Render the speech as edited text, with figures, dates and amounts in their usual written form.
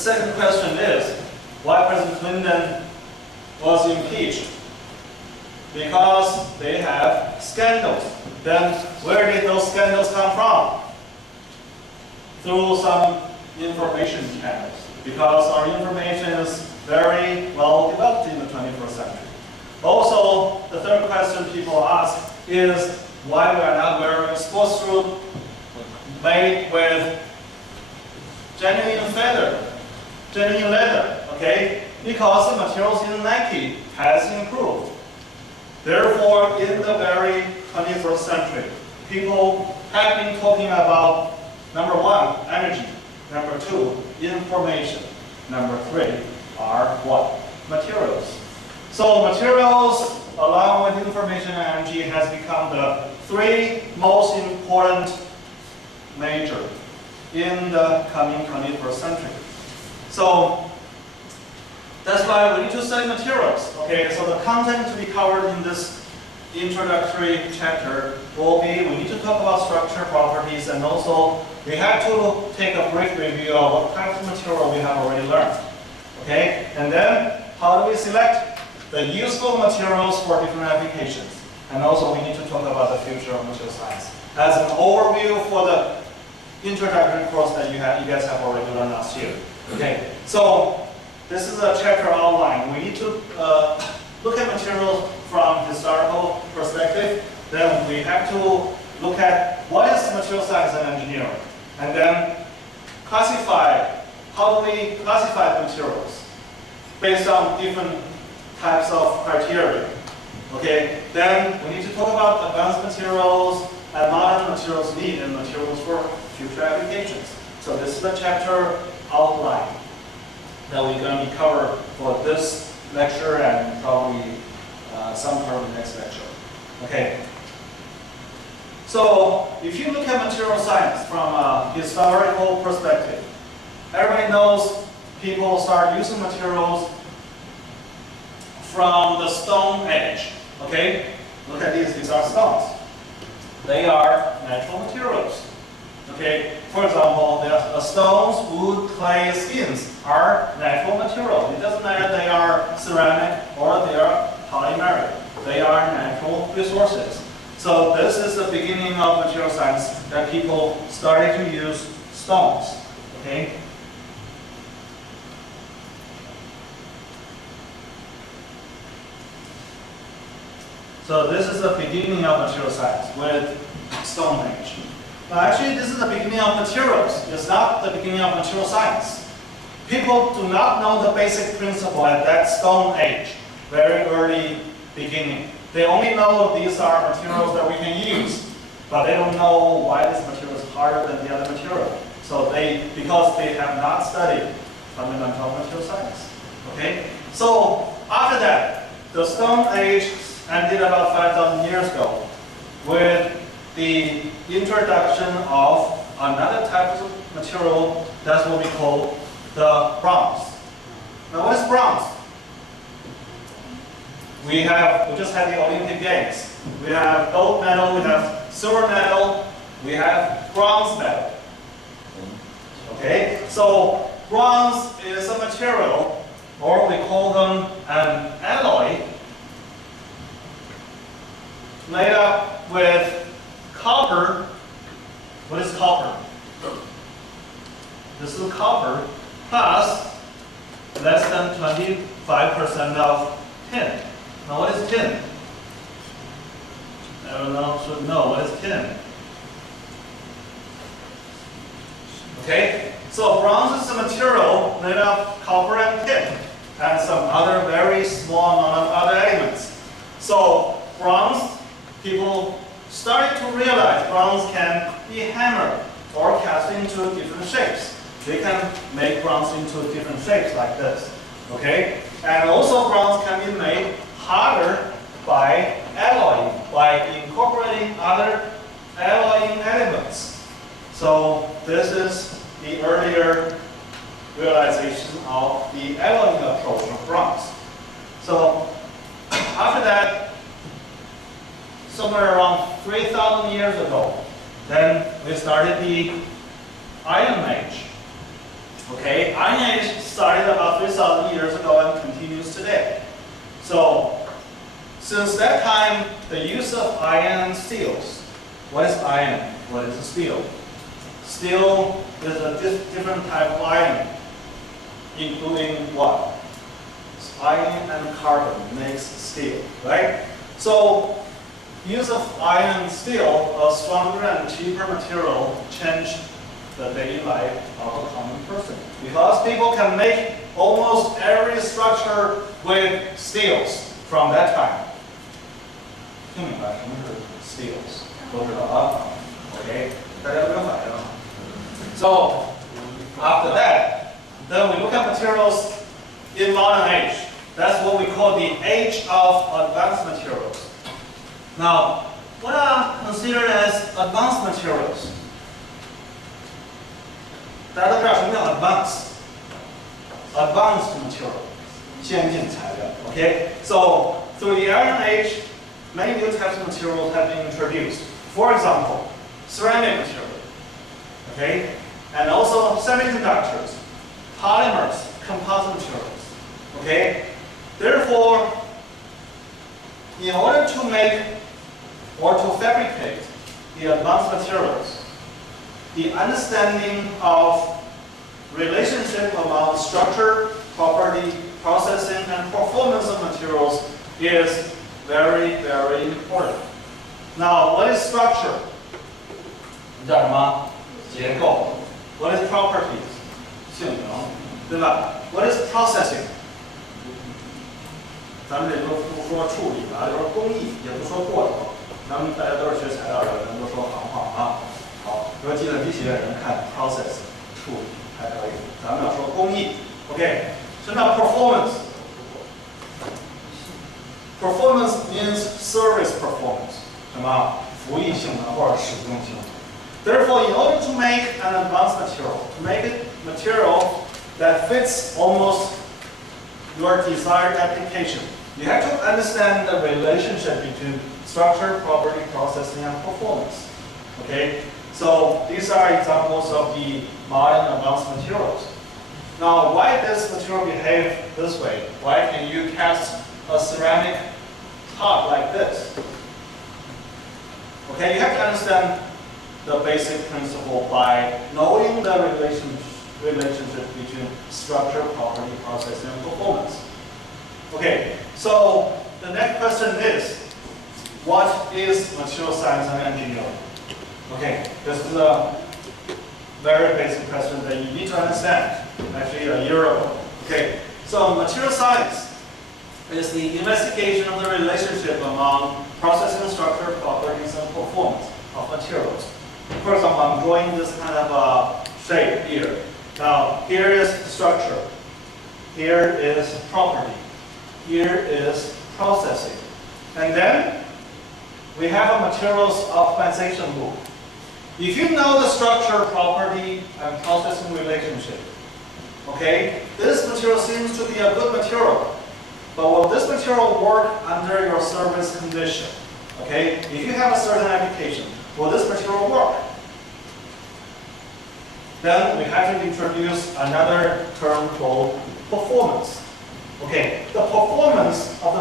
second question is, why President Clinton was impeached? Because they have scandals. Then where did those scandals come from? Through some information channels. Because our information is very well developed in the 21st century. Also, the third question people ask is why we are not wearing sports suit made with genuine leather, okay? Because the materials in Nike has improved. Therefore, in the very 21st century, people have been talking about number one, energy. Number two, information. Number three are what? Materials. So materials, along with information and energy, has become the three most important major in the coming 21st century. So that's why we need to study materials. Okay, so the content to be covered in this introductory chapter will be, we need to talk about structure properties, and also we have to take a brief review of what types of material we have already learned. Okay, and then how do we select the useful materials for different applications? And also we need to talk about the future of material science as an overview for the introductory course that you guys have already learned last year. Okay, so this is a chapter outline. We need to look at materials from historical perspective. Then we have to look at what is material science and engineering, and then classify. How do we classify materials based on different types of criteria? Okay. Then we need to talk about advanced materials and modern materials need and materials for future applications. So this is the chapter outline that we're going to be covered for this lecture and probably some part of the next lecture. Okay. So if you look at material science from a historical perspective, everybody knows people start using materials from the Stone Age. Okay? Look at these are stones. They are natural materials. Okay? For example, the stones, wood, clay, skins are natural materials. It doesn't matter if they are ceramic or they are polymeric. They are natural resources. So this is the beginning of material science that people started to use stones. Okay? So this is the beginning of material science with Stone Age. Now actually this is the beginning of materials. It's not the beginning of material science. People do not know the basic principle at that Stone Age, very early beginning. They only know these are materials that we can use, but they don't know why this material is harder than the other material. So because they have not studied fundamental material science. Okay? So after that, the Stone Age ended about 5,000 years ago with the introduction of another type of material. That's what we call the bronze. Now what is bronze? We just had the Olympic Games. We have gold medal, we have silver medal, we have bronze medal. Okay, so bronze is a material, or we call them an alloy, made up with copper. What is copper? This is copper plus less than 25% of tin. Now what is tin? Everyone should know what is tin. Okay, so bronze is a material made of copper and tin and some other very small amount of other elements. So bronze, people started to realize bronze can be hammered or cast into different shapes. They can make bronze into different shapes like this. Okay, and also bronze can be made harder by alloying, by incorporating other alloying elements. So this is the earlier realization of the alloying approach of bronze. So after that, somewhere around 3,000 years ago, then we started the Iron Age. Okay, Iron Age started about 3,000 years ago and continues today. So, since that time, the use of iron and steels. What is iron? What is steel? Steel is a different type of iron, including what? Iron and carbon makes steel, right? So, use of iron and steel, a stronger and cheaper material, changed the daily life of a common person. Because people can make almost every structure with steels from that time. 听明白什么是 steels 都知道啊 ？OK， 大家都有反应。So after that, then we look at materials in modern age. That's what we call the age of advanced materials. Now, what are considered as advanced materials? 大家都知道什么叫 advanced material, 先进材料。Okay, so through the Iron Age, many new types of materials have been introduced. For example, ceramic material, okay, and also semiconductors, polymers, composite materials. Okay, therefore, in order to make or to fabricate the advanced materials, the understanding of relationship among structure, property, processing, and performance of materials is very, very important. Now, what is structure? 叫什么？结构。What is properties? 性能，对吧？ What is processing? 咱们这都不说处理啊，就说工艺，也不说过程。咱们大家都是学材料的，咱们都说行话啊。好，说计算机学院人看 process 处理还可以，咱们要说工艺。OK， 什么叫 performance? Performance means service performance. 什么？服役性能或者使用性能。Therefore, in order to make an advanced material, to make a material that fits almost your desired application, you have to understand the relationship between structure, property, processing, and performance. Okay? So these are examples of the modern advanced materials. Now, why does material behave this way? Why can you cast a ceramic top like this? Okay, you have to understand the basic principle by knowing the relationship between structure, property, processing, and performance. Okay, so the next question is, what is material science and engineering? Okay, this is a very basic question that you need to understand, actually a year ago. Okay, so material science is the investigation of the relationship among processing, structure, properties, and performance of materials. For example, I'm drawing this kind of a shape here. Now, here is structure. Here is property. Here is processing. And then we have a materials optimization loop. If you know the structure, property, and processing relationship, okay, this material seems to be a good material. But will this material work under your service condition? Okay, if you have a certain application, will this material work? Then we have to introduce another term called performance. Okay, the performance of the